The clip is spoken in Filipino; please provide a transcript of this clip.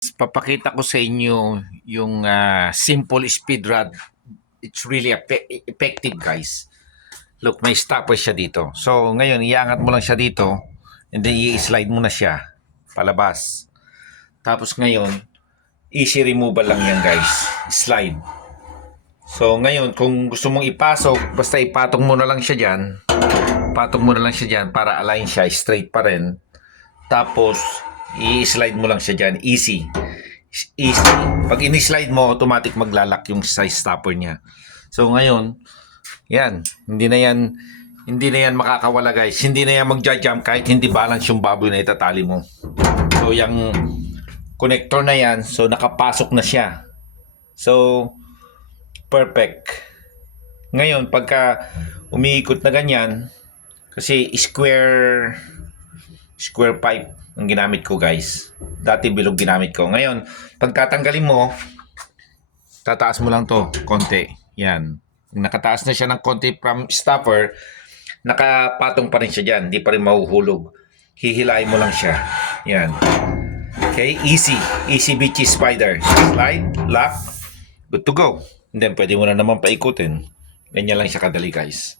Papakita ko sa inyo yung simple speed rod. It's really effective, guys. Look, may stopper siya dito. So, ngayon, iangat mo lang siya dito and then i-slide mo na siya palabas. Tapos ngayon, easy removal lang yan, guys. Slide. So, ngayon, kung gusto mong ipasok, basta ipatong mo na lang siya dyan. Patong mo na lang siya dyan para align siya, straight pa rin. Tapos, i-slide mo lang siya dyan. Easy. Easy. Pag in-slide mo, automatic maglalak yung size stopper niya. So, ngayon, yan. Hindi na yan makakawala, guys. Hindi na yan magja-jump kahit hindi balance yung baboy na itatali mo. So, yung connector na yan, so nakapasok na siya. So, perfect. Ngayon, pagka umiikot na ganyan, kasi square pipe ang ginamit ko, guys. Dati bilog ginamit ko. Ngayon, pagtatanggalin mo, tataas mo lang to konti. Yan. Nakataas na siya ng konti from stopper, nakapatong pa rin siya dyan. Hindi pa rin mahuhulog. Hihilain mo lang siya. Yan. Okay, easy. Easy bitchy spider. Slide, lock, good to go. And then, pwede mo na naman paikutin. Ganyan lang siya kadali, guys.